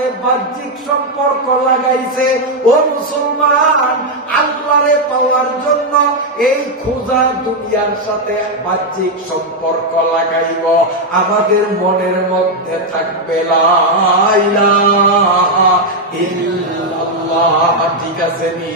সাথে বাহ্যিক সম্পর্ক লাগাইছে। ও মুসলমান, আল্লাহরে পাওয়ার জন্য এই খোঁজা দুনিয়ার সাথে বাহ্যিক সম্পর্ক লাগাইব। আমাদের মনের মধ্যে থাকবে লা ইলাহা ইল্লাল্লাহ, ঠিক আছে নি?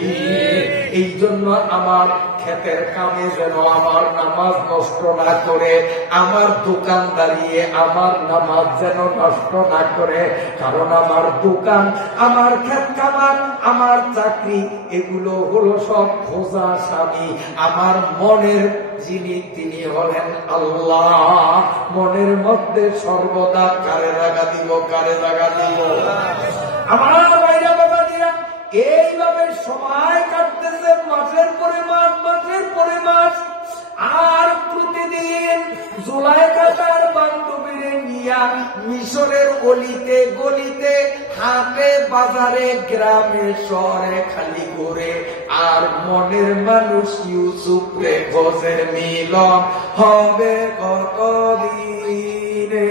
এই জন্য আমার ক্ষেতের কামে যেন আমার নামাজ নষ্ট না করে, আমার দোকান দাঁড়িয়ে আমার নামাজ যেন নষ্ট না করে। কারণ আমার দোকান, আমার ক্ষেত কামার, আমার চাকরি, এগুলো হলো সব খোঁজা স্বামী। আমার মনের যিনি, তিনি হলেন আল্লাহ। মনের মধ্যে সর্বদা কারে জায়গা দিব, কারে জায়গা দিব? আমার বাইরে বাবা দিয়া এইভাবে সময় কাটতেছে, মাসের পরে মাস, মাসের পরে মাস। আর প্রতিদিন জুলাইখা তার বান্ধবীরে নিয়া মিশরের অলিতে গলিতে, হাটে বাজারে, গ্রামে শহরে খালি ঘুরে। আর মনের মানুষ ইউসুফ রে খোঁজে, মিলন হবে কতদিনে,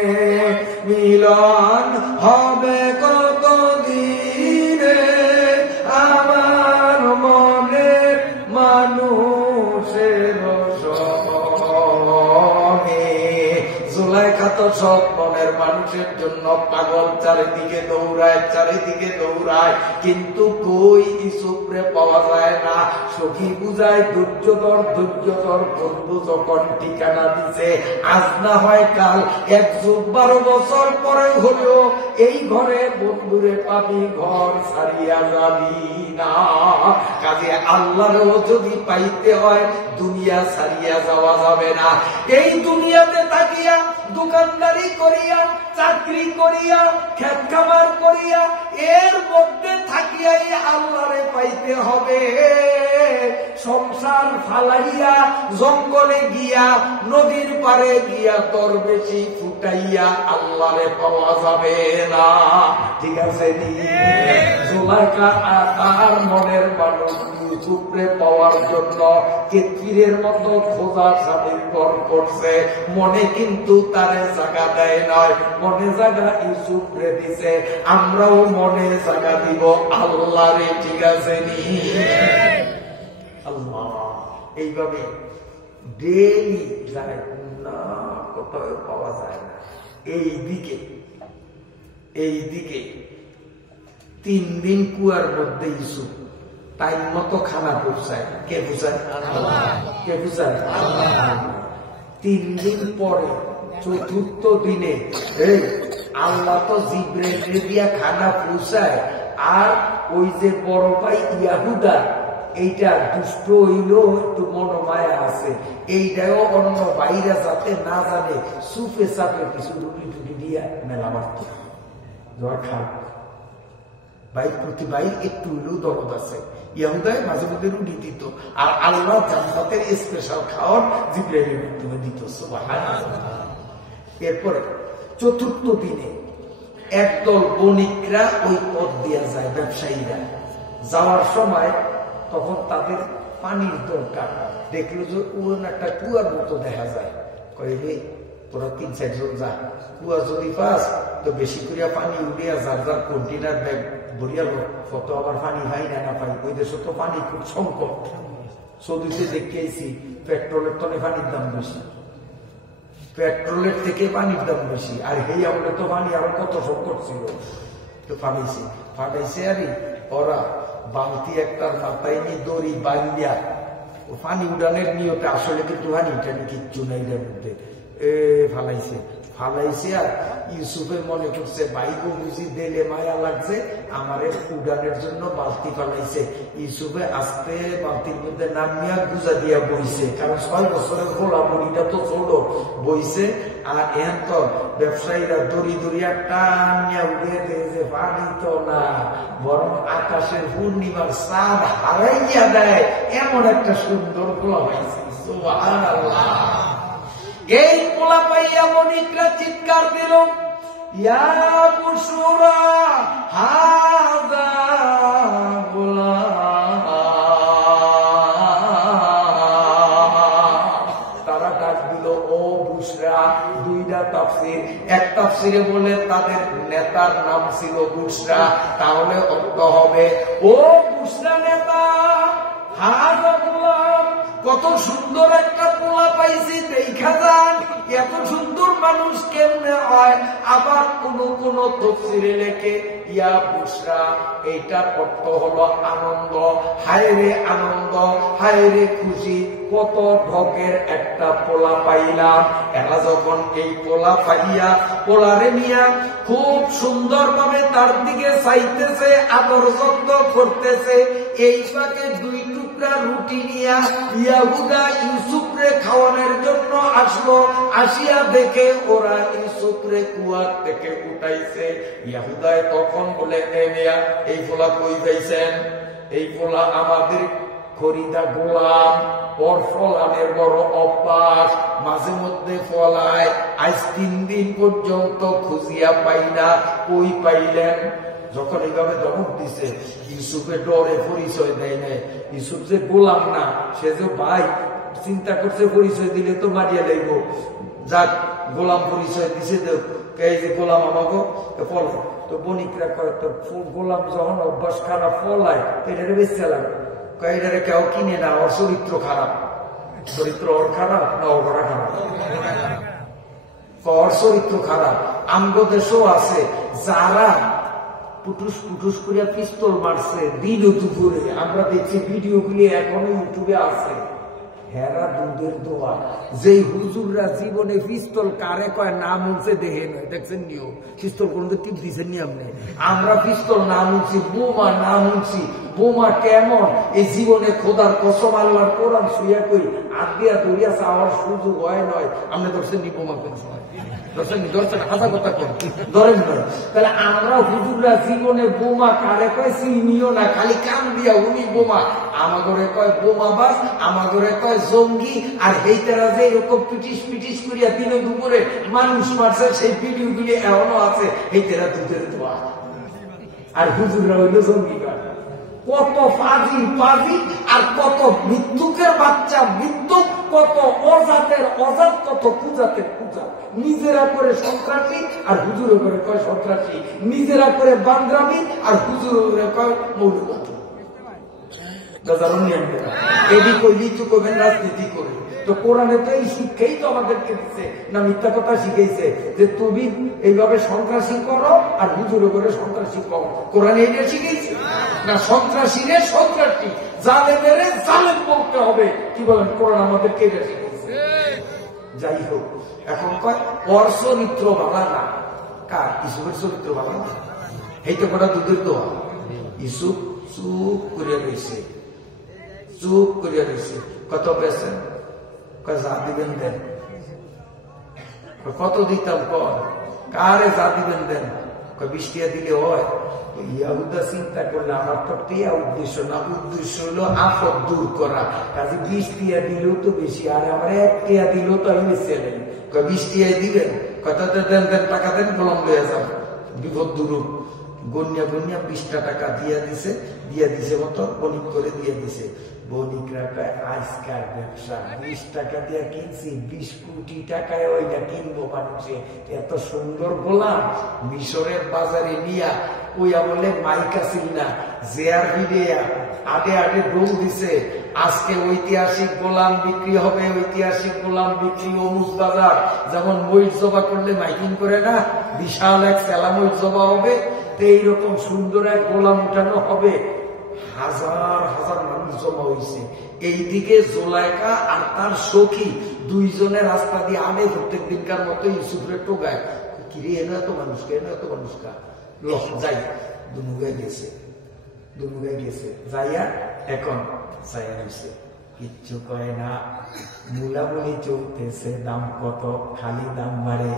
মিলন হবে কতদিনে, আমার মনের মানুষের সঙ্গে। জুলাইখা তো সব মনের মানুষের জন্য পাগল, চারিদিকে দৌড়ায়, চারিদিকে দৌড়ায়, কিন্তু কই ইউসুফরে পাওয়া যায় না। সখী বুঝায় ধৈর্যধর, ধৈর্যধর। বন্ধু যখন ঠিকানা দিছে, আজ না হয় কাল, 1 যুগ 12 বছর পরে হলেও এই ঘরে বন্ধুরে পাবি, ঘর ছাড়িয়া যাবি না। কাজে আল্লাহরও যদি পাইতে হয়, দুনিয়া ছাড়িয়া যাওয়া যাবে না। এই দুনিয়াতে থাকিয়া, দোকানদারি করিয়া, চাকরি করিয়া, ক্ষেত খামার করিয়া, এর মধ্যে থাকিয়াই আল্লাহরে পাইতে হবে। সংসার ফালাইয়া জঙ্গলে গিয়া, নদীর পারে গিয়া, তোর বেশি ফুটাইয়া আল্লাহরে পাওয়া যাবে না, ঠিক আছে? জুলাইখা তার মনের মানুষ ইউসুফরে পাওয়ার জন্য কেতকিরের মতো খোঁজা স্বামীর ঘর করছে। মনে কিন্তু তারে জায়গা দেয় নয়, মনে জায়গা ইউসুফরে দিছে। আমরাও মনে জায়গা দিব আল্লাহরে, ঠিক আছে নি? আল্লাহ এইভাবে ডেইলি যায় না, কোথাও পাওয়া যায় না। এইদিকে 3 দিন কুয়ার মধ্যে ইউসুফ টাইম মতো খানা পৌঁছায়। কে পৌঁছায়? কে পৌঁছায়? 3 দিন পরে 4th দিনে আল্লাহ তো জিবরাইল দিয়া খানা পৌঁছায়। আর ওই যে বড় ভাই ইয়াহুদা, এইটা দুষ্ট হইল, একটু মনোমায়া আছে, এইটাও অন্য বাইরা যাতে না জানে, সুপে চাপে কিছু রুটি টুটি দিয়া মেলা মারত। খা ভাই, প্রতি ভাই একটু হইলেও দরদ আছে। ইয়াহুদায় মাঝে মধ্যে রুটি দিত, আর আল্লাহ জান্নাতের স্পেশাল খাওয়ার জিবরাইলের মাধ্যমে দিত। এরপরে 4th দিনে একদল বণিকরা ওই পথ দিয়া যায়, ব্যবসায়ীরা যাওয়ার সময়, তখন তাদের পানির দরকার। দেখলো যে ওর একটা কুয়ার মতো দেখা যায়। কইলে তোরা 3-4 জন যা, কুয়া যদি পাস তো বেশি করিয়া পানি উঠিয়া যার যার কন্টেনার ব্যাগ ভরিয়া কত আবার পানি পাই না পাই। ওই দেশে তো পানি খুব সংকট। সৌদিতে দেখতে আইছি পেট্রোলের তলে পানির দাম বেশি, পেট্রোলের থেকে পানির দাম বেশি। আর এই আমলে তো পানি আরো কত সংকট ছিল, তো ফাটাইছে আরে ওরা বালতি একটার মাথায় নিয়ে দড়ি বাঁধিয়া পানি উড়ানের নিয়তে, আসলে কিন্তু পানি উঠানি কিচ্ছু নাই এর মধ্যে, ফালাইছে। আর ইউসুফে মনে করছে বাইকও বুঝি দিলে মায়া লাগছে, আমারে উড়ানের জন্য বালতি ফালাইছে। ইউসুফে আস্তে বালতির মধ্যে নামিয়া গুজা দিয়া বইছে, কারণ 6 বছরের গোলা বড়িটা তো ছোট বইছে। আর এখন তো ব্যবসায়ীরা দড়ি দড়িয়া টানিয়া উড়িয়ে দেয় যে পানি তো না, বরং আকাশের পূর্ণিমার চাঁদ হারাইয়া দেয়, এমন একটা সুন্দর গোলা পাইছে। সুবহানাল্লাহ। এই পোলা পাইয়া বণিকরা চিৎকার দিল, ইয়া বুশরা হাযা গোলাম। তারা ডাক দিল, ও বুশরা। দুইটা তাফসীর, এক তাফসীরে বলে তাদের নেতার নাম ছিল বুশরা, তাহলে অর্থ হবে ও বুশরা নেতা, হাজা গোলাম, কত সুন্দর একটা পোলা পাইছি, দেখা যান এত সুন্দর মানুষ কেমনে হয়। আবার কোন কোন তাফসীরে লেখে ইয়া বুশরা, এইটার অর্থ হলো আনন্দ, হায় রে আনন্দ, হায় রে খুশি, কত ঢকের একটা পোলা পাইলাম। এরা যখন এই পোলা পাইয়া পোলারে নিয়া খুব সুন্দর ভাবে তার দিকে চাইতেছে, আদর যত্ন করতেছে, এই ফাঁকে দুই টুকরা রুটি নিয়া ইয়াহুদা ইউসুফরে খাওয়ানোর জন্য আসলো। আসিয়া দেখে ওরা ইউসুফরে কুয়ার থেকে উঠাইছে। ইয়াহুদায় তখন বলে, এই পোলা কই যাইছেন? এই পোলা আমাদের খরিদা গোলাম, ওর ফলানের বড় অভ্যাস, মাঝে মধ্যে ফলায়, আজ 3 দিন পর্যন্ত খুঁজিয়া পাই না। কই পাইলেন? যখন এইভাবে ধমক দিছে, ইউসুফের ডরে পরিচয় দেয় নাই। ইউসুফ যে গোলাম না, সে যে ভাই, চিন্তা করছে পরিচয় দিলে তো মারিয়া লাগব, যাক গোলাম পরিচয় দিছে, এই যে গোলাম আমাকে ফলে। তো বণিকরা কয়, তো গোলাম যখন অভ্যাস খারাপ ফলায়, এটারে বেঁচে লাগে, এটারে কেউ কিনে না, ওর চরিত্র খারাপ। চরিত্র ওর খারাপ না ওর খারাপ? ওর চরিত্র খারাপ। আমগো দেশও আছে যারা পুটুস পুটুস করিয়া পিস্তল মারছে দিন দুপুরে, আমরা দেখছি ভিডিও গুলি এখনো ইউটিউবে আছে। হেরা দুধের দোয়া, যেই হুজুররা জীবনে পিস্তল কারে কয় না মুলছে দেখে নয়, দেখছেন নিও পিস্তল কোন টিপ দিচ্ছেন নি আপনি? আমরা পিস্তল না মুলছি, বোমা না মুলছি। বোমা কেমন এই জীবনে খোদার কসম আল্লাহর কোরআন শুইয়া কই আদিয়া দরিয়া চাওয়ার সুযোগ হয় নয়। আপনি ধরছেন নি বোমা কোন সময়? তাহলে আমরা হুজুররা জীবনে বোমা কারে কয় চিনিও না, খালি কান দিয়া উনি বোমা, আমাগরে কয় বোমা বাস, আমাগরে কয় জঙ্গি। আর এইটারা যে এরকম পিটিস পিটিস করিয়া দিনে দুপুরে মানুষ মারছে, সেই ভিডিও গুলি এখনো আছে। এইটারা দুধের দোয়া, আর হুজুররা হইল জঙ্গি। কত ফাজি ফাজি আর কত মৃত্যুকের বাচ্চা মৃত্যু, কত অজাতের অজাত, কত পূজাতের পূজা। নিজেরা করে সন্ত্রাসী আর হুজুরে করে কয় সন্ত্রাসী, নিজেরা করে বান্দ্রামি আর হুজুরে করে কয় মৌলবাদী। এদিক ওইদিক তো করবেন রাজনীতি করে। তো কোরআনে তো এই শিক্ষাই তো আমাদেরকে দিচ্ছে না, মিথ্যা কথা শিখাইছে যে তুমি এইভাবে সন্ত্রাসী করো আর হুজুরে করে সন্ত্রাসী করো। কোরআনে এটা শিখাইছে না? সন্ত্রাসী রে সন্ত্রাসী, জালেমের জালেম বলতে হবে। কি বলেন? কোরআন আমাদেরকে এটা শিখাইছে। যাই হোক, এখন কয় ওর চরিত্র ভালো না। কার? ইসুফের চরিত্র ভালো না। এই তো কটা দুধের দোয়া। ইসুফ চুপ করিয়া রয়েছে, চুপ করিয়া রয়েছে। কত পেয়েছেন? যা দিবেন দেন। কত দিতাম? কর কারে যা দিবেন দেন। 20 টাকা দিলে হয়? ইয়াহুদা চিন্তা করলে আমার তো টিয়া উদ্দেশ্য না, উদ্দেশ্য হলো আপদ দূর করা। কাজে 20 টাকা দিলেও তো বেশি, আর আমার 1 টাকা দিলেও তো আমি বেশি নেই। 20 টাকায় দিবেন, কত দেন দেন, টাকা দেন, গোলাম লয়ে যান, বিপদ দূর। গনিয়া গনিয়া 20টা টাকা দিয়া দিছে মতো বণিক করে দিয়ে দিছে। বণিকরা কয় আজকার ব্যবসা 20 টাকা দিয়ে কিনছি, 20 কোটি টাকায় ওইটা কিনবো মানুষে। এত সুন্দর গোলাম মিশরের বাজারে নিয়া ওইয়া বলে মাইকা ছিল না, জেয়ার ভিডিয়া আডে আডে ডোল দিছে। আজকে ঐতিহাসিক গোলাম বিক্রি হবে, ঐতিহাসিক গোলাম বিক্রি অমুক বাজার। যেমন মহিষ জবা করলে মাইকিং করে না, বিশাল এক সেলা মহিষ জবা হবে, তো এইরকম সুন্দর এক গোলাম উঠানো হবে। হাজার হাজার মানুষ জমা হয়েছে। এইদিকে জোলাইকা আর তার সখী দুইজনে রাস্তা দিয়ে আনে প্রত্যেক দিনকার মতো ইউসুফের টোগায়। কিরে এনে এত মানুষকে, এনে এত মানুষকা যাই। দুনুগায় গেছে যাইয়া এখন যাইয়া রয়েছে, কিচ্ছু কয় না। মুলামুলি চলতেছে, দাম কত, খালি দাম বাড়ে।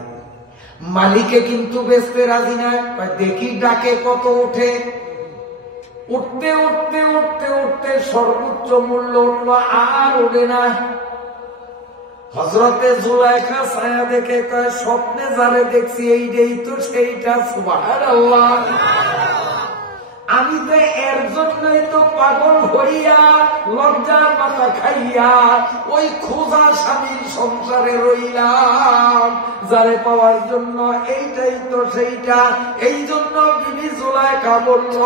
মালিকে কিন্তু বেচতে রাজি না। দেখি ডাকে কত ওঠে। উঠতে উঠতে উঠতে উঠতে সর্বোচ্চ মূল্য উঠল, আর ওঠে না। হযরতে জুলাইখা ছায়া দেখে কয়, স্বপ্নে যারে দেখছি এইটাই তো সেইটা। সুবহানাল্লাহ। আমি তো এর জন্যই তো পাগল হইয়া লজ্জার মাথা খাইয়া ওই খোঁজা স্বামীর সংসারে রইলাম, যারে পাওয়ার জন্য এইটাই তো সেইটা। এই জন্য বিবি জুলাইখা বলল,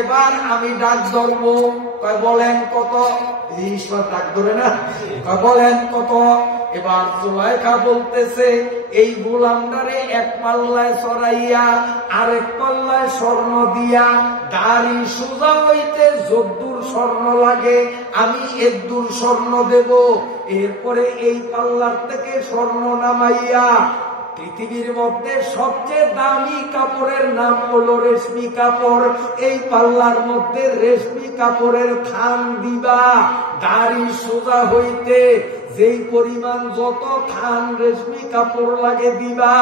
এবার আমি ডাক ধরবো। বলেন কত? ঈশ্বর ডাক ধরে না, বলেন কত? এবার জুলাইখা বলতেছে, এই গোলামটারে এক পাল্লায় চড়াইয়া আরেক পাল্লায় স্বর্ণ দিয়া দাড়ি সোজা হইতে যদ্দূর স্বর্ণ লাগে আমি এদ্দূর স্বর্ণ দেব। এরপরে এই পাল্লার থেকে স্বর্ণ নামাইয়া পৃথিবীর মধ্যে সবচেয়ে দামি কাপড়ের নাম হলো রেশমি কাপড়, এই পাল্লার মধ্যে রেশমি কাপড়ের থান দিবা। দাড়ি সোজা হইতে যেই পরিমাণ যত থান রেশমি কাপড় লাগে দিবা,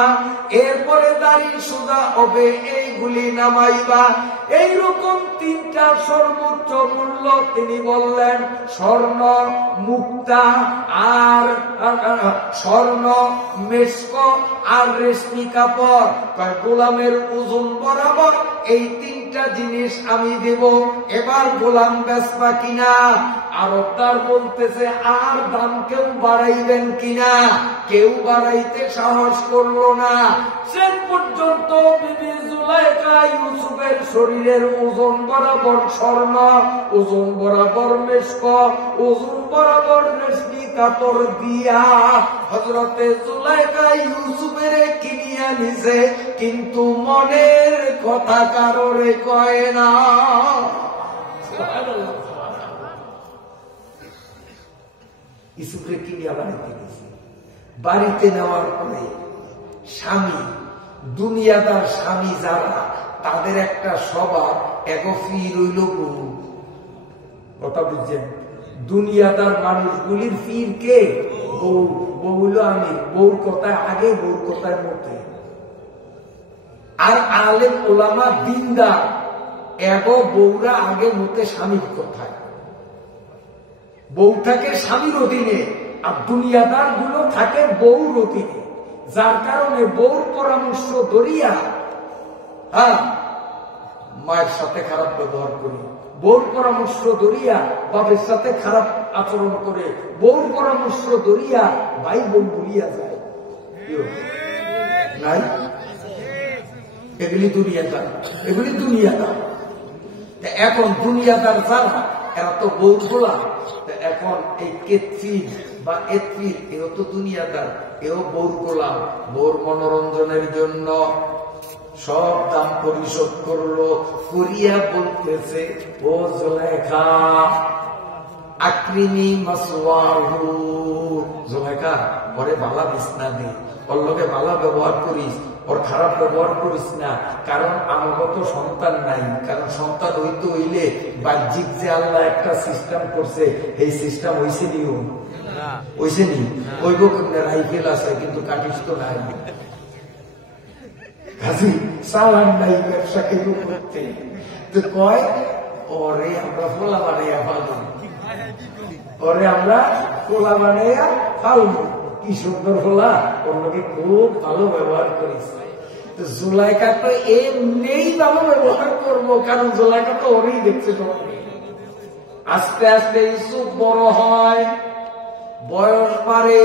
এরপরে দাড়ি সোজা হবে, এইগুলি নামাইবা। এইরকম তিনটা সর্বোচ্চ মূল্য তিনি বললেন, স্বর্ণ, মুক্তা আর স্বর্ণ, মেশক আর রেশমি কাপড়। গোলামের ওজন বরাবর এই তিনটা জিনিস আমি দেব। এবার গোলাম বেচবা কিনা? আরবদার বলতেছে, আর দাম কেউ বাড়াইবেন কিনা? কেউ বাড়াইতে সাহস করলো না। সে পর্যন্ত বিবি জুলাইখা ইউসুফের শরীরের ওজন বরাবর স্বর্ণ, ওজন বরাবর মেশক, ওজন বরাবর রেশমি কাপড় দিয়া হযরতে জুলাইখা ইউসুফের কিনিয়া নিছে, কিন্তু মনের কথা কারোরে কয় না। ইউসুফকে কিনিয়া বাড়িতে গেছে। বাড়িতে নেওয়ার পরে স্বামী, দুনিয়াদার স্বামী যারা, তাদের একটা স্বভাব, এগো ফির হইল গরু। কথা বুঝছেন? দুনিয়াদার মানুষগুলির ফির কে? বউ। বউ হইল আমি। বউর কথায় আগে, বউর কথায় মধ্যে। আর আলেম ওলামা দিনদার, এগো বউরা আগে মতে স্বামীর কথায়। বউ থাকে স্বামীর অধীনে, আর দুনিয়াদার গুলো থাকে বউর অধীনে। যার কারণে বউর পরামর্শ ধরিয়া মায়ের সাথে খারাপ ব্যবহার করি, বউর পরামর্শ ধরিয়া বাপের সাথে খারাপ আচরণ করে, বউর পরামর্শ ধরিয়া ভাই বোন ভুলিয়া যায়। নাই? এগুলি দুনিয়াদার, এগুলি দুনিয়াদার। এখন দুনিয়াদার যারা, এরা তো বউ গোলাম। এখন এই কেতফির বা এতফির, এও তো দুনিয়াদার, এও বউর গোলাম। বউর মনোরঞ্জনের জন্য সব দাম পরিশোধ করলো। করিয়া বলতেছে, ও জুলাইখা আকরিমি মাসওয়াহু, জুলাইখা ওরে ভালা বিছনা দে, ওর লগে ভালা ব্যবহার করিস, ওর খারাপ ব্যবহার করিস না। কারণ আমাকে তো সন্তান নাই। কারণ সন্তান হইতে হইলে বাহ্যিক যে আল্লাহ একটা সিস্টেম করছে, এই সিস্টেম হইছে নি? হইছে নি? ওই গোপনে রাইফেল আছে, কিন্তু কাটিস তো নাই। কাজী সালাম নাই ব্যবসা কেউ করতে। তো কয়, ওরে আমরা ফোলা বানাইয়া ফালবো, ওরে আমরা ফোলা বানাইয়া ফালবো। কি সুন্দর ফোলা, অন্যকে খুব ভালো ব্যবহার করিস। তো জুলাইখা তো এমনি ভালো ব্যবহার করবো, কারণ জুলাইখা তো ওরেই দেখছে। আস্তে আস্তে ইউসুফ বড় হয়, বয়স বাড়ে,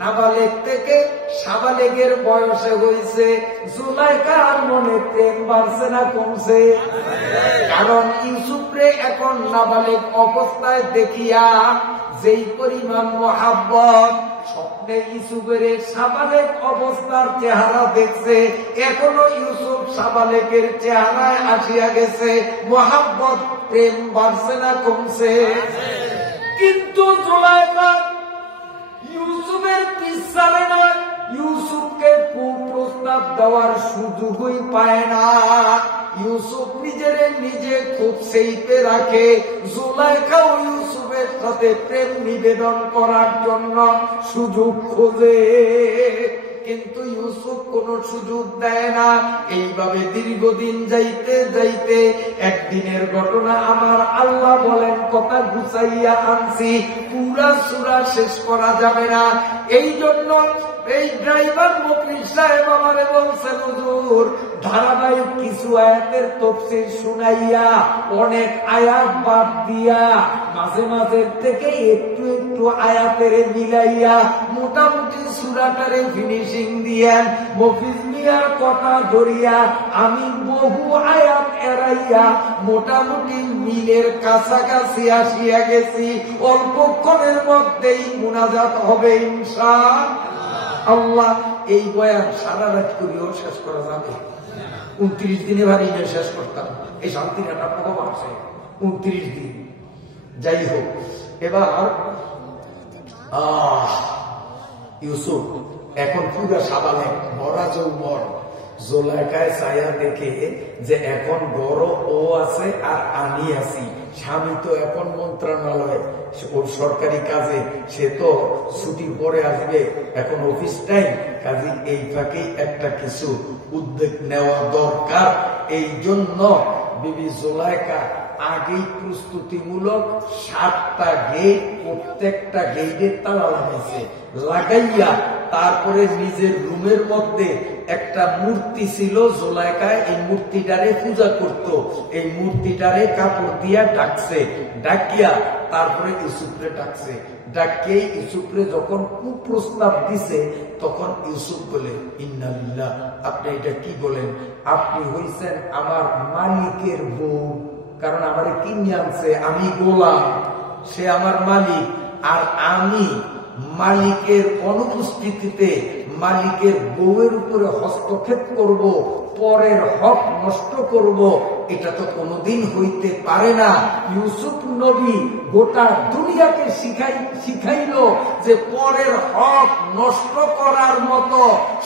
নাবালেগ থেকে সাবালেগের বয়সে হয়েছে। জুলাইখার মনে প্রেম বাড়ছে না কমছে? কারণ ইউসুফরে এখন নাবালেগ অবস্থায় দেখিয়া যেই পরিমাণ মহাব্বত, স্বপ্নে ইউসুফের সাবালেগ অবস্থার চেহারা দেখছে, এখনো ইউসুফ সাবালেগের চেহারায় আসিয়া গেছে। মহাব্বত, প্রেম বাড়ছে না কমছে? কিন্তু জুলাইখা ইউসুফের পিছনে না, ইউসুফকে কুপ্রস্তাব দেওয়ার সুযোগই পায় না। ইউসুফ নিজের নিজে খুব সেইতে রাখে। জুলাইখাও ইউসুফের সাথে প্রেম নিবেদন করার জন্য সুযোগ খোঁজে, কিন্তু ইউসুফ কোন সুযোগ দেয় না। এইভাবে দীর্ঘদিন যাইতে যাইতে একদিনের ঘটনা, আমার আল্লাহ বলেন কথা গুছাইয়া আনছি। পুরা সূরা শেষ করা যাবে না। এই জন্য এই ড্রাইভার মফিজ সাহেব আমারে বলছেন, হুজুর ধারাবাহিক কিছু আয়াতের তাফসীর শুনাইয়া অনেক আয়াত বাদ দিয়া মাঝে মাঝে থেকে একটু একটু আয়াতের মিলাইয়া মোটামুটি সূরাটারে ফিনিশিং দিয়েন। মফিজ মিয়ার কথা ধরিয়া আমি বহু আয়াত এড়াইয়া মোটামুটি মিলের কাছাকাছি আসিয়া গেছি। অল্পক্ষণের মধ্যেই মুনাজাত হবে ইনশাআল্লাহ। এই বয়ান সারা রাত করিও শেষ করা যাবে। 29 দিনে ভারী শেষ করতাম, এই শান্তিটা আপনাকে বাড়ছে 29 দিন। যাই হোক, এবার ইউসুফ এখন পুরো সাবালে মরা যৌবন জোলাইকায় ছায়া দেখে যে এখন বড় ও আছে আর আমি আছি, স্বামী তো এখন মন্ত্রণালয় ওর সরকারি কাজে, সে তো ছুটি পরে আসবে, এখন অফিস টাইম, কাজে এই ফাঁকে একটা কিছু উদ্যোগ নেওয়া দরকার। এই জন্য বিবি জোলাইকা আগেই প্রস্তুতিমূলক 7টা গেট, প্রত্যেকটা গেটের তালা লাগাইছে, লাগাইয়া তারপরে নিজের রুমের মধ্যে একটা মূর্তি ছিল জোলাইকায়, এই মূর্তিটারে পূজা করত, এই মূর্তিটারে কাপড় দিয়া ডাকছে, ডাকিয়া তারপরে ইউসুফরে ডাকছে, ডাকিয়ে ইউসুফরে যখন কুপ্রস্তাব দিছে তখন ইউসুফ বলে, ইন্না লিল্লাহ, আপনি এটা কি বলেন? আপনি হইছেন আমার মালিকের বউ, কারণ আমারে কিনে আনছে, আমি গোলাম, সে আমার মালিক, আর আমি মালিকের অনুপস্থিতিতে মালিকের বউয়ের উপরে হস্তক্ষেপ করব, পরের হক নষ্ট করব, এটা তো কোনোদিন হইতে পারে না। ইউসুফ নবী গোটা দুনিয়াকে শিখাইল যে পরের হক নষ্ট করার মতো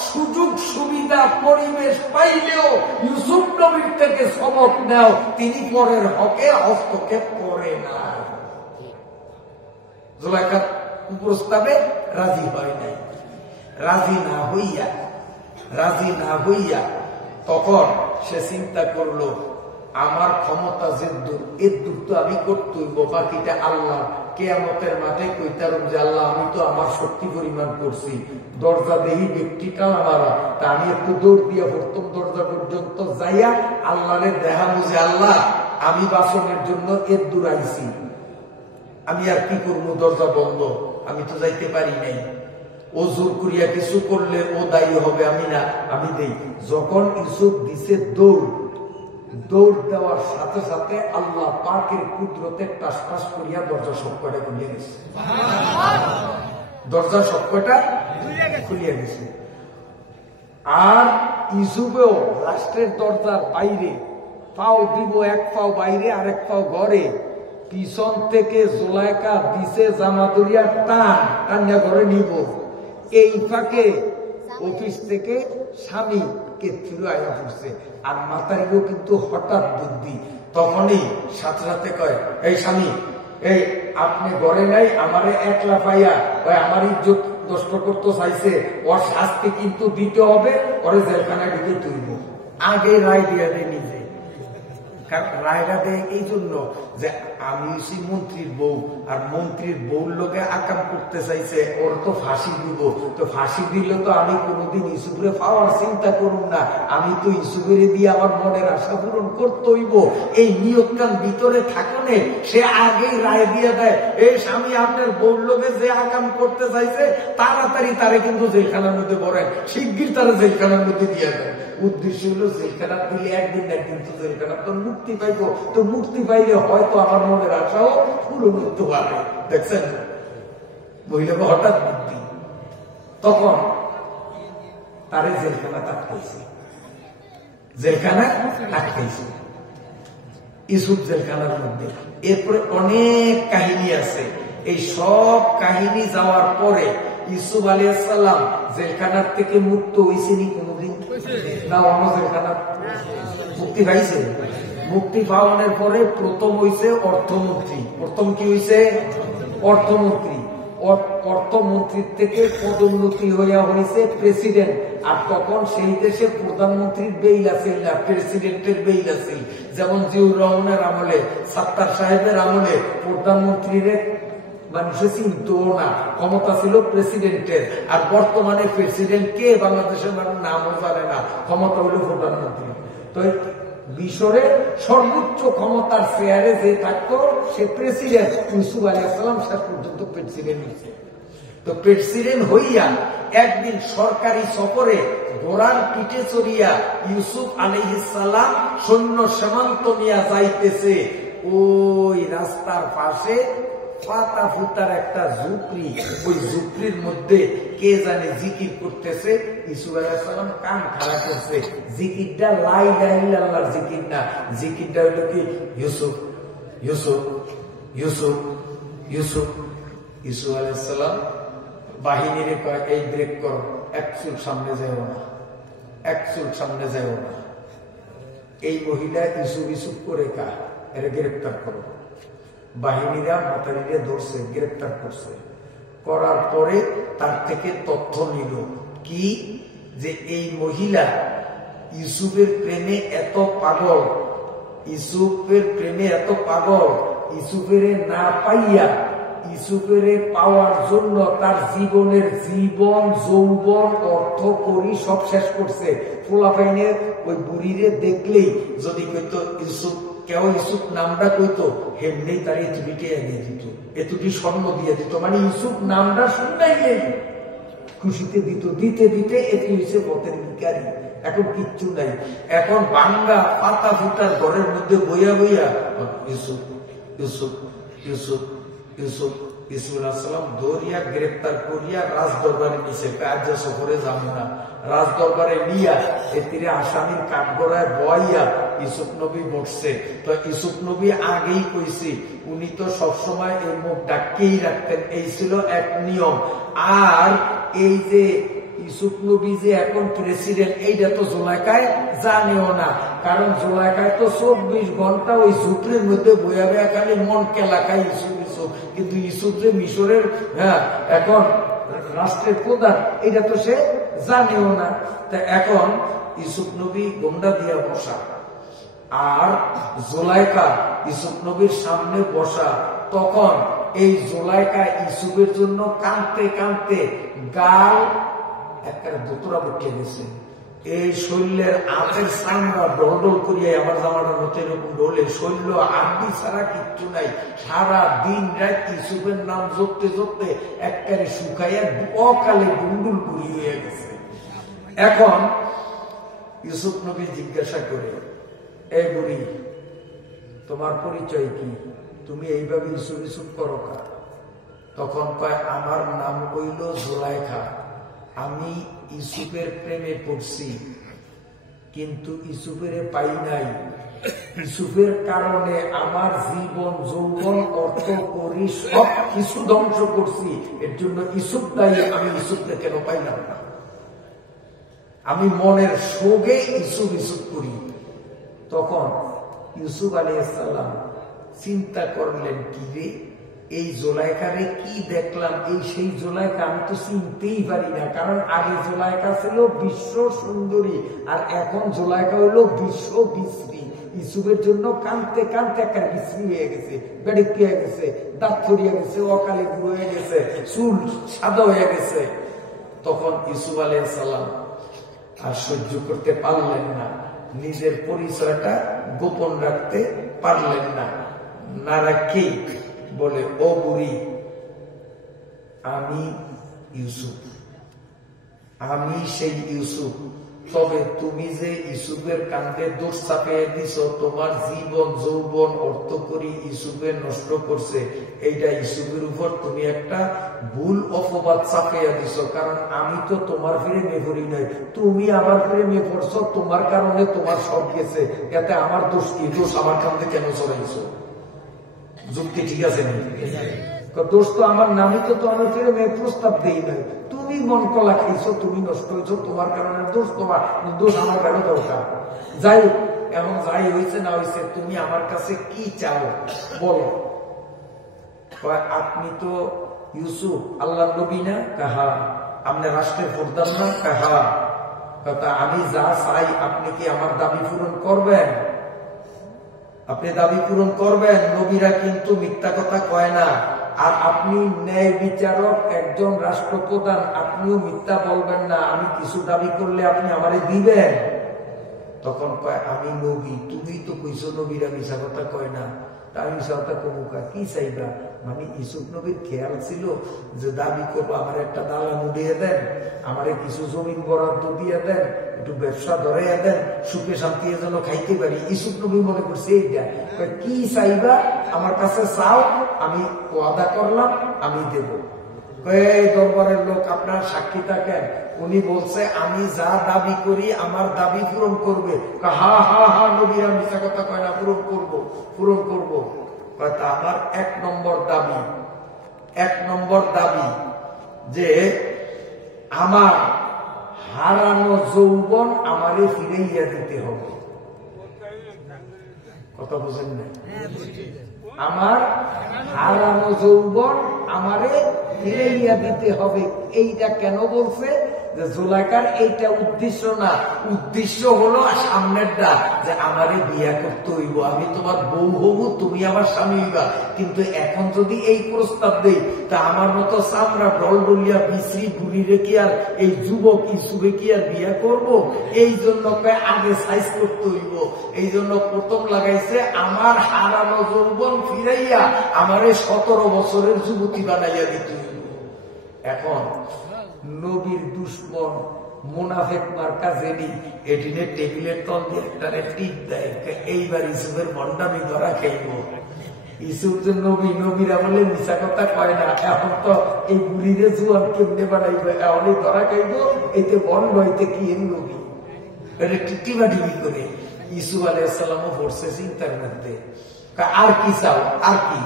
সুযোগ সুবিধা পরিবেশ পাইলেও ইউসুফ নবীর থেকে সবক নাও, তিনি পরের হকে হস্তক্ষেপ করে না। জুলাইখা প্রস্তাবে রাজি হয় নাই। রাজি না হইয়া তখন সে চিন্তা করলো, আমার ক্ষমতা যেদূর এদূর তো আমি করতেই, বাকিটা আল্লাহ। কিয়ামতের মাঠে কইতারম যে আল্লাহ আমি তো আমার শক্তি পরিমাণ করছি, দরজা দেহি ব্যক্তিটা আমারা, তা আমি একটু দৌড় দিয়া প্রথম দরজা পর্যন্ত যাইয়া আল্লাহরে দেখাবো যে আল্লাহ আমি বাসনের জন্য এদূর আইছি, আমি আর কি করবো, দরজা বন্ধ, আমি তো যাইতে পারি নাই। ও জোর করিয়া কিছু করলে ও দায়ী হবে, আমি না, আমি দেই। যখন ইউসুফ দিছে দৌড় দেওয়ার সাথে সাথে আল্লাহ পাকের কুদরতে টাস করিয়া দরজা সবকটা খুলিয়ে গেছে, দরজা সবকটা খুলিয়ে গেছে। আর ইউসুফেও রাষ্ট্রের দরজার বাইরে পাও দিব, এক পাও বাইরে আর এক পাও ঘরে, পিছন থেকে জোলাইকা দিছে জামাতুরিয়া টানিয়া ঘরে নিব। এই ফাঁকে অফিস থেকে স্বামী কে ফিরে আয়া পড়ছে, আর মাতারিও কিন্তু হঠাৎ বুদ্ধি, তখনই সাথে সাথে কয়, এই স্বামী, এই আপনি ঘরে নাই, আমারে একলা পাইয়া ওই আমার ইজ্জত নষ্ট করতে চাইছে, ওর শাস্তি কিন্তু দিতে হবে, ওরে জেলখানায় ঢুকে তুলব। আগে রায় দিয়া দেয় নিজে, রায়টা দেয় এই জন্য যে আমি সেই মন্ত্রীর বউ, আর মন্ত্রীর বউর লোকে আকাম করতে চাইছে, ওর তো ফাঁসি দিব, তো ফাঁসি দিলে তো আমি কোনোদিন ইউসুফরে পাওয়ার চিন্তা করুন না, আমি তো ইউসুফের দিয়ে আমার মনের আশা পূরণ করতে হইব, এই নিয়তকান ভিতরে থাকলে সে আগেই রায় দিয়ে দেয়, এই স্বামী আপনার বউর লোকে যে আকাম করতে চাইছে তাড়াতাড়ি তারে কিন্তু জেলখানার মধ্যে বলেন, শিগগির তারা জেলখানার মধ্যে দিয়ে দেয়। উদ্দেশ্য হলো জেলখানা দিলে একদিন একদিন তো জেলখানা তো মুক্তি পাইব, তো মুক্তি পাইলে হয়তো আমার মনের আশাও পূরণ হতে পারে। দেখছেন মহিলাকে হঠাৎ বুদ্ধি, তখন তারে জেলখানা আটকাইছে, ইউসুফ জেলখানার মধ্যে। এরপরে অনেক কাহিনী আছে, এই সব কাহিনী যাওয়ার পরে ইউসুফ আলাইহিস সালাম জেলখানার থেকে মুক্ত হয়েছেনি কোনদিন না? অন্য জেলখানা মুক্তি পাইছে। মুক্তি পাওয়ানোর পরে প্রথম হইছে অর্থমন্ত্রী, প্রথম কি হইছে? অর্থমন্ত্রী। অর্থমন্ত্রীর থেকে পদোন্নতি হইয়া হয়েছে প্রেসিডেন্ট। আর তখন সেই দেশে প্রধানমন্ত্রীর বেইল আছিল না, প্রেসিডেন্টের বেইল আছিল। যেমন জিয়াউর রহমানের আমলে, সাত্তার সাহেবের আমলে প্রধানমন্ত্রীর মানুষের চিনতো না, ক্ষমতা ছিল প্রেসিডেন্টের। আর বর্তমানে প্রেসিডেন্ট কে বাংলাদেশের মানুষ নামও জানে না, ক্ষমতা হলো প্রধানমন্ত্রী। তো মিশরে সর্বোচ্চ ক্ষমতার চেয়ারে যে থাকতো সে প্রেসিডেন্ট। ইউসুফ আলাইহিস সালাম শেষ পর্যন্ত প্রেসিডেন্ট হয়েছে। তো প্রেসিডেন্ট হইয়া একদিন সরকারি সফরে ঘোড়ার পিঠে চড়িয়া ইউসুফ আলাইহিস সালাম সৈন্য সীমান্ত নিয়ে যাইতেছে। ওই রাস্তার পাশে পাতা ফুতার একটা ঝুপড়ি, ওই ঝুপড়ির মধ্যে কে জানে জিকির করতেছে। ইউসুফ আলাইহিস সালাম কান খাড়া করছে। জিকিরটা লা ইলাহা ইল্লাল্লাহর জিকির না, জিকিরটা হলো কি ইউসুফ ইউসুফ ইউসুফ ইউসুফ। ইউসুফ আলাইহিস সালাম বাহিনীর কয়, এই ব্রেক করো, এক চুল সামনে যাও না, এক চুল সামনে যাও না। এই মহিলা ইউসুফ ইউসুফ করে কা, এর গ্রেপ্তার করো। বাহিনীরা মাতারিরে ধরছে, গ্রেপ্তার করছে। করার পরে তার থেকে তথ্য নিল কি, যে এই মহিলা ইউসুফের প্রেমে এত পাগল, ইউসুফের প্রেমে এত পাগল, ইউসুফের না পাইয়া ইউসুফের পাওয়ার জন্য তার জীবনের জীবন যৌবন অর্থ করি সব শেষ করছে। ফোলাফাইনের ওই বুড়িরে দেখলেই যদি কইতো ইউসুফ, কেউ ইউসুফ নামটা কইতো, হেমনি তার এতুটিকে এনে দিত, এতুটি স্বর্ণ দিয়ে দিত। মানে ইউসুফ নামটা শুনলেই খুশিতে দিত, দিতে দিতে এটি হয়েছে পথের ভিখারি। এখন কিচ্ছু নাই, এখন বাংলা পাতা ফুটার ঘরের মধ্যে বইয়া বইয়া ইউসুফ ইউসুফ ইউসুফ ইউসুফ। ইউসুফ আলাইহিস সালাম দৌড়িয়া গ্রেপ্তার করিয়া রাজ দরবারে নিচে, কাজ সফরে যাবো না, রাজ দরবারে নিয়া এতিরে আসামির কাঠগড়ায় বইয়া ইউসুফ নবী বসছে। তো ইউসুফ নবী আগেই কইছি, উনি তো সবসময় এই মুখ ডাকিয়েই রাখতেন, এই ছিল এক নিয়ম। আর এই যে ইউসুফ নবী যে এখন প্রেসিডেন্ট, এইটা তো জুলাইখায় জানেও না, কারণ জুলাইখায় তো 24 ঘন্টা ওই ঝুপড়ির মধ্যে বইয়া বইয়া খালি মন কেলাকায় ইউসুফ ইউসুফ। কিন্তু ইউসুফ যে মিশরের এখন রাষ্ট্রের প্রধান, এটা তো সে জানেও না। তা এখন ইউসুফ নবী গোমরা দিয়া বসা, আর জুলাইখা ইউসুফ নবীর সামনে বসা। তখন এই জুলাইখা ইউসুফের জন্য কাঁদতে কাঁদতে গাল একটা দোতরা বটিয়ে গেছে। এই শৈলের আটের চামড়া ডল ডল করিয়া আমার জামাটার মতো এরকম ডলে, শৈল আড্ডি ছাড়া কিচ্ছু নাই। সারা দিন রাত ইউসুফের নাম জপতে জপতে একবারে শুকাইয়া অকালে গুন্ডুল পুরি হয়ে গেছে। এখন ইউসুফ নবী জিজ্ঞাসা করে, এই বুড়ি, তোমার পরিচয় কি? তুমি এইভাবে ইউসুফ ইউসুফ করো কা? তখন কয়, আমার নাম হইল জুলাইখা, আমি ইউসুফের প্রেমে পড়ছি, কিন্তু ইউসুফের পাই নাই। ইউসুফের কারণে আমার জীবন যৌবন অর্থ করি সব কিছু ধ্বংস করছি, এর জন্য ইউসুফ দায়ী। আমি ইউসুফকে কেন পাইলাম না? আমি মনের শোকে ইউসুফ ইউসুফ করি। তখন ইউসুফ আলাইহিস সালাম চিন্তা করলেন, কি রে, এই জুলাইখারে কি দেখলাম, এই সেই জুলাইখা, আমি তো চিনতেই পারি না। কারণ আগে জুলাইখা ছিল বিশ্ব সুন্দরী, আর এখন জুলাইখা হইল বিশ্ব বিশ্রী। ইউসুফের জন্য কাঁদতে কাঁদতে একটা বিশ্রী হয়ে গেছে, বেড়ে হয়ে গেছে, দাঁত ফরিয়ে গেছে, অকালে বুড়ো হয়ে গেছে, চুল সাদা হয়ে গেছে। তখন ইউসুফ আলাইহিস সালাম আর সহ্য করতে পারলেন না, নিজের পরিচয়টা গোপন রাখতে পারলেন না। না রাখেই বলে, ও বুড়ি, আমি ইউসুফ, আমি সেই ইউসুফ। তবে তুমি যে ইউসুফের কান্দে দোষ চাপিয়ে দিছ, তোমার জীবন যৌবন অর্থ করি ইউসুফের নষ্ট করছে, এইটা ইউসুফের উপর তুমি একটা ভুল অপবাদ চাপিয়ে দিছ। কারণ আমি তো তোমার প্রেমে পড়ি নাই, তুমি আমার প্রেমে পড়ছো, তোমার কারণে তোমার সব গেছে, এতে আমার দোষ কি? দোষ আমার কান্দে কেন চড়াইছো? যুক্তি ঠিক আছে না? দোষ তো আমার নামে, তো আমার প্রেমে প্রস্তাব দেই নাই, তুমি মন কলা খাইছো, তুমি নষ্ট হয়েছো, তোমার কারণে দোষ, তোমার দোষ আমার কেন দরকার? যাই এমন যাই হয়েছে না হয়েছে, তুমি আমার কাছে কি চাও বলো। আপনি তো ইউসুফ আল্লাহ নবী না? কাহা। আপনি রাষ্ট্রের প্রধান না? কাহা। আমি যা চাই আপনি কি আমার দাবি পূরণ করবেন? আপনি দাবি পূরণ করবেন। নবীরা কিন্তু মিথ্যা কথা কয় না। আর আপনি ন্যায় বিচারক, একজন রাষ্ট্রপ্রধান, আপনিও মিথ্যা বলবেন না। আমি কিছু দাবি করলে আপনি আমারে দিবেন? তখন কয় আমি নবী, তুমি তো কইছো নবীরা মিশা কথা কয় না, আমি মিশা কথা কমুকা, কি চাইবা? মানে ইউসুফ নবীর খেয়াল ছিল যে দাবি করবো, আমার একটা দালান উঠিয়ে দেন, আমারে কিছু জমিন বরাদ্দ দিয়ে দেন, একটু ব্যবসা ধরাইয়া দেন, সুখে শান্তি যেন খাইতে পারি। ইউসুফ নবী মনে করছে এইটা, কি চাইবা আমার কাছে চাও, আমি ওয়াদা করলাম আমি দেব। এই দরবারের লোক আপনার সাক্ষী থাকেন, উনি বলছে আমি যা দাবি করি আমার দাবি পূরণ করবে। হা হা হা, নবীরা মিথ্যা কথা কয় না, পূরণ করবো পূরণ করবো। আমার 1 নম্বর দাবি যে আমার হারানো যৌবন আমারে ফিরাইয়া দিতে হবে। কথা বুঝেন না? আমার হারানো যৌবন আমারে ফিরাইয়া দিতে হবে। এইটা কেন বলছে? যে জুলাইখার এইটা উদ্দেশ্য না, উদ্দেশ্য হলো সামনেরটা, যে আমারে বিয়া করতে হইব, আমি তোমার বউ হব, তুমি আমার স্বামী হইবা। কিন্তু এখন যদি এই প্রস্তাব দেই, তা আমার মতো চামড়া ডলডলিয়া বিশ্রী বুড়ি রেখে আর এই যুবক ইসুবে কি আর বিয়া করব? এই জন্য আগে সাইজ করতে হইব। এই জন্য প্রথম লাগাইছে আমার হারানো যৌবন ফিরাইয়া আমারে 17 বছরের যুবতী বানাইয়া দিতে হইব। এখন নবীর দুশ্মন মুনাফেক মার্কা জেনি এটিনে টেবিলের তল দিয়ে একটা টিপ দেয়, এইবার ইসুফের ভণ্ডামি ধরা খাইব। ইসুফ যে নবী, নবীরা বলে মিশা কথা কয় না। এখন তো এই বুড়িরে জুয়ান কেমনে বানাইবে, এমনই ধরা খাইব। এতে বন্ড হইতে কি এর নবী, এটা টিটিবা ডিবি করে ইসুফ আলাইহিস সালামও পড়ছে চিন্তার মধ্যে। আর কি চাও, আর কি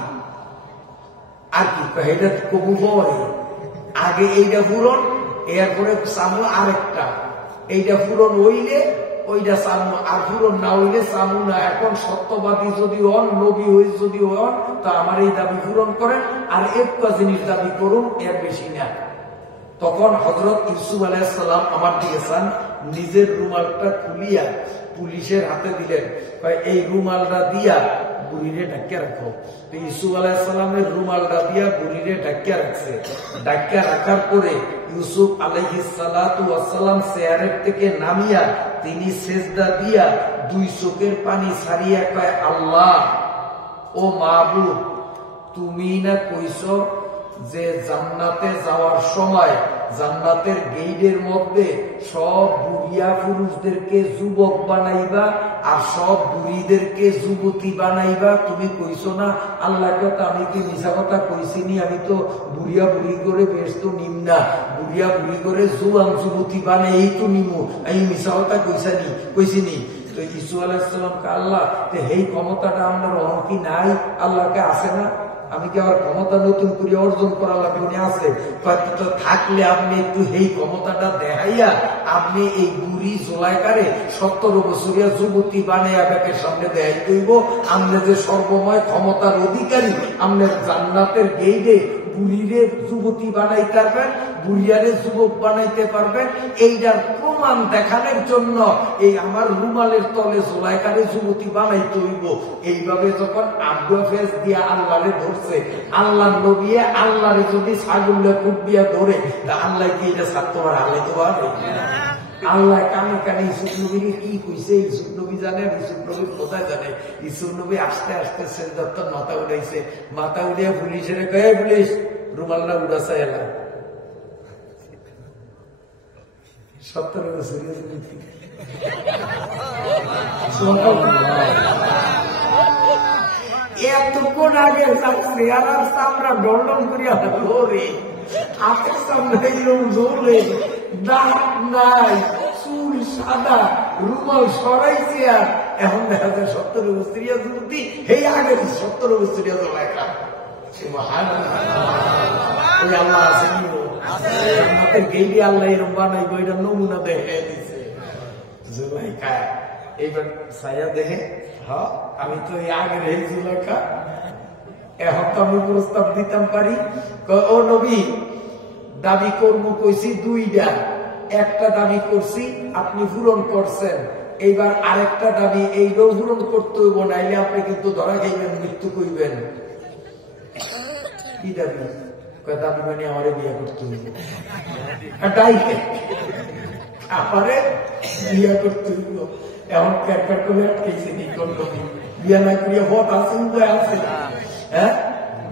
এটা কবু পরে, আগে এইটা পূরণ, এরপরে চামু আরেকটা, এইটা পূরণ হইলে ওইটা চামু, আর পূরণ না হইলে চামু না। এখন সত্যবাদী যদি হন, নবী হই যদি হন, তা আমার এই দাবি পূরণ করেন, আর একটা জিনিস দাবি করুন, এর বেশি না। তখন হযরত ইউসুফ আলাইহিস সালাম আমার দিয়েছেন, নিজের রুমালটা খুলিয়া পুলিশের হাতে দিলেন, এই রুমালটা দিয়া বুড়িরে ঢাকিয়া রাখো। ইউসুফ আলাইহিস সালামের রুমালটা দিয়া বুড়িরে ঢাকিয়া রাখছে। ঢাকিয়া রাখার পরে ইউসুফ আলাইহিস সালাতু ওয়াস সালাম চেয়ারের থেকে নামিয়া তিনি সেজদা দিয়া 2 চোখের পানি ছাড়িয়া কয়, আল্লাহ ও মাবুদ, তুমি না কইছো যে জান্নাতে যাওয়ার সময় জান্নাতের গেইটের মধ্যে সব বুড়িয়া পুরুষদেরকে যুবক বানাইবা আর সব বুড়িদেরকে যুবতী বানাইবা, তুমি কইছো না? আল্লাহ কথা, আমি কি মিশা কথা কইছি নি? আমি তো বুড়িয়া বুড়ি করে বেশ তো নিম না, বুড়িয়া বুড়ি করে জুয়ান যুবতী বানাই এই তো নিমু, আমি মিশা কথা কইছি নি। তো ইসু আলাইহিস সালাম কে আল্লাহ, এই ক্ষমতাটা আপনার কি নাই? আল্লাহকে আছে না? আমি কি আমার ক্ষমতা নতুন করে অর্জন করা লাগবে? উনি আছে, থাকলে আপনি একটু এই ক্ষমতাটা দেখাইয়া আপনি এই বুড়ি জোলাইকারে 17 বছরিয়া যুবতী বানিয়ে ব্যাপের সামনে দেখাই কইব, আপনি যে সর্বময় ক্ষমতার অধিকারী, আপনি জান্নাতের গেইটে বুড়িরে যুবতী বানাইতে পারবেন, বুড়িয়ারে যুবক বানাইতে পারবেন। এইটার প্রমাণ দেখানোর জন্য এই আমার রুমালের তলে জোলাইকারে যুবতী বানাইতে হইব। এইভাবে যখন আব্দুল ফেজ দিয়া আল্লাহরে ধরছে, আল্লাহ নবী আল্লাহরে যদি ছাগলে কুটিয়া ধরে, তা আল্লাহ কি এটা ছাড়তে পারে? আল্লাহ তো পারে। আল্লাহ কানে কানে ইউসুফ নবীর কি কইছে ইউসুফ নবী জানে, ইউসুফ নবীর কোথায় জানে। ইউসুফ নবী আস্তে আস্তে সেজদার মাথা উঠাইছে, মাথা উঠিয়া পুলিশের কয়ে, পুলিশ রুমালটা উড়াছে এলা 17 বছর এতক্ষণ আগে যাচ্ছে আর আমরা ডন্ডন করিয়া ধরে হাতের সামনে জোরে, দাঁত নাই, চুল সাদা, রুমাল সরাইছে, আর এখন দেখা যায় 17 বছরিয়া যুবতী, এই আগের 17 বছরিয়া জোলাইকা। আল্লাহ আছেন, গেইডে আল্লাহ এরকম বানাইব, এটা নমুনা দেখে দিছে জোলাইকা। এইবার ছায়া দেখে, হ্যাঁ আমি তো এই আগের এই জোলাইকা, এখন তো আমি প্রস্তাব দিতাম পারি। ও নবী, দাবি করবো কইছি 2টা, একটা দাবি করছি আপনি পূরণ করছেন, এইবার আরেকটা দাবি এইটাও পূরণ করতে হইব, নাইলে আপনি কিন্তু ধরা খাইবেন, মৃত্যু কইবেন। কি দাবি? দাবি মানে আমারে বিয়ে করতে হইব, আমারে বিয়ে করতে হইব। এখন ক্যারকার করে আটকেছে কি করলো? বিয়ে না করিয়া ভোট আছে, উপায় আছে? হ্যাঁ,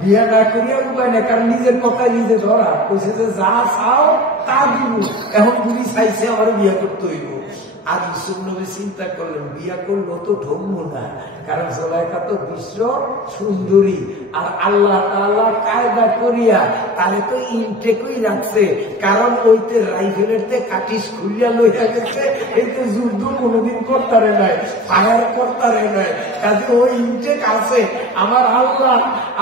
বিয়ে না করিয়া উপায় নেই, কারণ নিজের কথায় নিজে ধরা কইছে যে যা চাও তা দিব। এখন বুড়ি চাইছে আমার বিয়ে করতে হইব। আর ইউসুফ নবী চিন্তা করলেন বিয়া করলো তো ঢমবো না, কারণ জুলাইখা তো বিশ্ব সুন্দরী, আর আল্লাহ তাআলা কায়দা করিয়া তারে তো ইনটেকই রাখছে, কারণ ওইতে রাইফেলের কাটিস খুলিয়া লইয়া গেছে, এতে যুদ্ধ কোনোদিন করতারে নাই, ফায়ার করতারে নাই, কাজে ওই ইনটেক আছে। আমার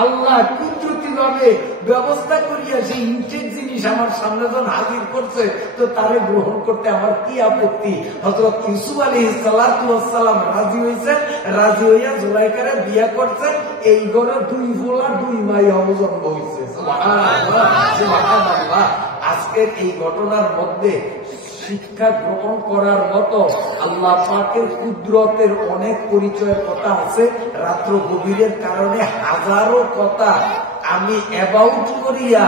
আল্লাহ কুদরতি ভাবে ব্যবস্থা করিয়া সেই ইনটেক জিনিস আমার সামনে যখন হাজির করছে, তো তারে গ্রহণ করতে আমার কি আপত্তি? হযরত ইউসুফ আলাইহিস সালাম রাজি হয়েছেন, রাজি হইয়া জুলাইখারে বিয়া করছেন। এই ঘরে 2 পোলা 2 মাইয়া জন্ম হয়েছে। সুবহানাল্লাহ, সুবহানাল্লাহ। আজকের এই ঘটনার মধ্যে শিক্ষা গ্রহণ করার মতো আল্লাহ পাকের কুদরতের অনেক পরিচয়ের কথা আছে। রাত্র গভীরের কারণে হাজারো কথা আমি অ্যাবাউট করিয়া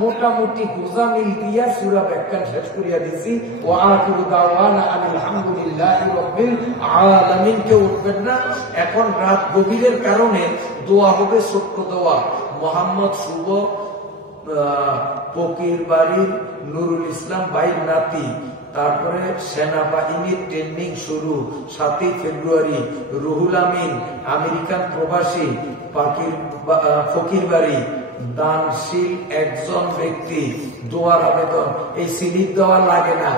মোটামুটি গোজামিল দিয়া সূরা ব্যাখ্যা শেষ করিয়া দিছি। ওয়া আখিরু দাওয়ানা আলহামদুলিল্লাহি রাব্বিল আলামিন। কেউ উঠবেন না। এখন রাত গভীরের কারণে দোয়া হবে, ছোট্ট দোয়া। মোহাম্মদ শুভ ফকির বাড়ির নুরুল ইসলাম ভাইয়ের নাতি, তারপরে সেনাবাহিনীর ট্রেনিং শুরু 7ই ফেব্রুয়ারি। রুহুল আমিন আমেরিকান প্রবাসী, ফকির বাড়ি, দানশীল একজন ব্যক্তি। দোয়ার আবেদন, এই স্লিপ দেওয়া লাগে না।